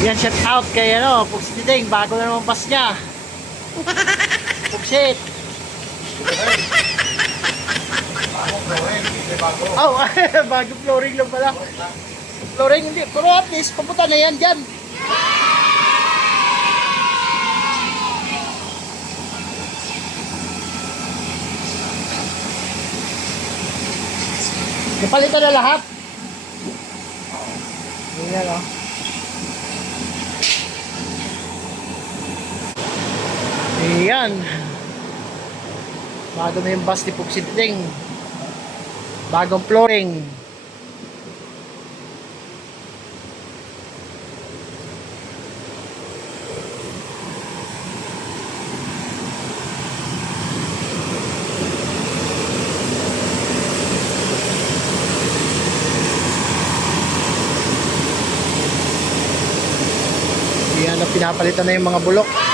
Yan, shout out kay ano, Pugsit Ding, bago na naman pass niya. Pugsit. Oh, bago flooring lang pala. Flooring hindi, pero at least papunta na yan dyan. Napalitan na lahat. Ayan o. Ayan. Bago na yung bus ni Pugsit Ding. Bagong flooring. Ayan na, pinapalitan na yung mga bulok.